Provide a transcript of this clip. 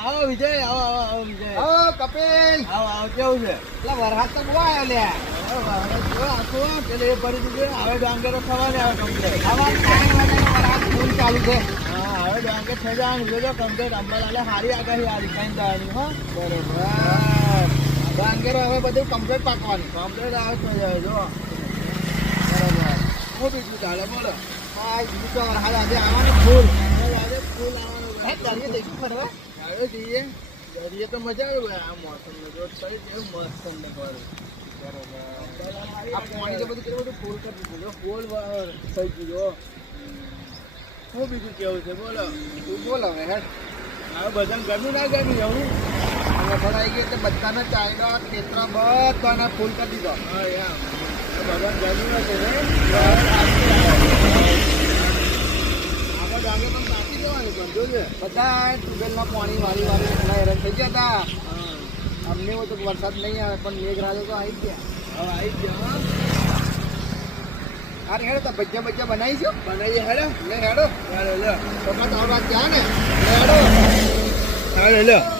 આવો વિજય આવો આવો આવો વિજય. આવો કપિલ. આવો આવો કેવું છે? એટલે વરસાદ તો બહુ આવ્યો લે આખું પેલે એ પડી દીધું હવે ડાંગરો આવે કમ્પ્લેટ આવા ત્રણ વરસાદ ફૂલ ચાલુ છે. હા હવે ડાંગર થઈ જવાનું જોજો કમ્પ્લેટ અંબાલાલે સારી આગાહી હારી ખાઈને જવાની હો? બરોબર. ડાંગરો હવે બધું કમ્પ્લેટ પાકવાનું. કમ્પ્લેટ આવે તો જાય જો. બરોબર. હું બીજું ચાલે બોલો. હા બીજું વરસાદ આજે આવવાનું ફૂલ આજે ફૂલ આવવાનું હે ચાલીએ જઈશું ફરવા? આવ્યો જઈએ દરિયે તો મજા આવે ભાઈ આ મોસમ જો થઈ જેવું મસ્ત તમને કરું આ પાણી તો બધું કેટલું બધું ફૂલ કરી દીધું જો. ફૂલ વાર થઈ ગયું હું બીજું કેવું છે બોલો તું બોલ હવે હેડ હવે બધાને ગમ્યું ના ગમ્યું જવું વરસાદ આવી ગયો એટલે બધાને ચાયડા ખેતરા બધાને ફૂલ કરી દીધો હા યાર તો બધાને ગમ્યું હશે ને આપણે ડાંગે પણ કાપી દેવાનું પણ જોજે બધા ટ્યુબવેલના પાણી વાળી વાળી એટલા હેરાન થઈ ગયા હતા. અમને તો વરસાદ નહીં આવે પણ મેઘરાજો તો આવી ગયા. હવે આવી ગયા અરે હેડો તો ભજીયા ભજીયા બનાવીશું બનાવીએ હેડો. લે હેડો. હેડો લે તો આવવા ત્યાં ને. હેડો. હેડો લે.